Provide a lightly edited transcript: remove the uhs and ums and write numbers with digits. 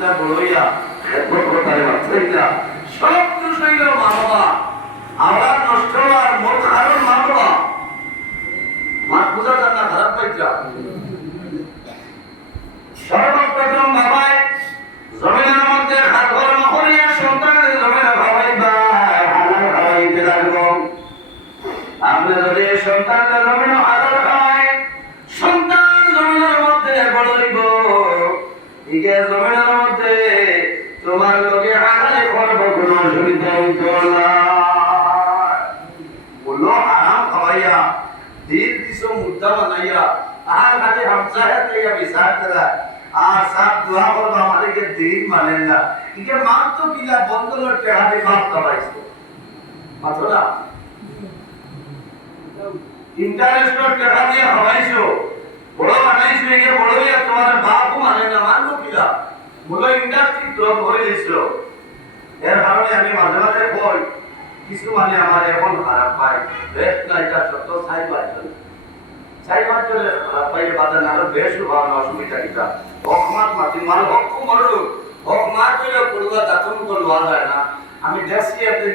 মাহবুবটা বড়ইয়া খেদমত করতারে বাচ্চাইলা সব দোষ হইল মা বাবা আওয়াজ নষ্ট আর মোর কারণ মা বাবা মাত বুঝা যান না খারাপ পাইছা সর্বপ্রথম বাবাই জমিনের মধ্যে খাতর মহরিয়া সন্তানের জমিনে ভাবাইবা হালাল খাওয়াইতে লাগবো আপনি যদি সন্তানের জমিনে হালাল খাওয়াই সন্তান জমিনের মধ্যে বড় হইব ইকে জমিনের মধ্যে তোমার লোকে হালালে করবো কোনো অসুবিধা হইত না বললো আরাম খাওয়াইয়া দিল দিছো মুদ্রা বানাইয়া আর খালি হামসাহের থেকে বিচার করা আর সাত দোয়া করবো আমাদেরকে দিন মানেন না ইকে মান তো কিলা বন্ধ করতে হাতে বাপ খাওয়াইছো মাত্র না ইন্টারেস্টের টাকা দিয়ে খাওয়াইছো বড় বানাইছো একে বড় হইয়া তোমার বাপও মানে না মানবো কিলা বড় ইন্ডাস্ট্রি ড্রপ হয়ে গেছিল এর কারণে আমি মাঝে মাঝে কই কিছু মানে আমার এখন খারাপ পাই রেস্ট নাইটা সত্য সাই বাজল সাই বাজল খারাপ পাইলে বাজার না বেশ ভালো অসুবিধা কিটা হকমাত মাতি মাল হক মারলো হক মার কইলে করবা দাতন করবা যায় না আমি দেখছি আপনি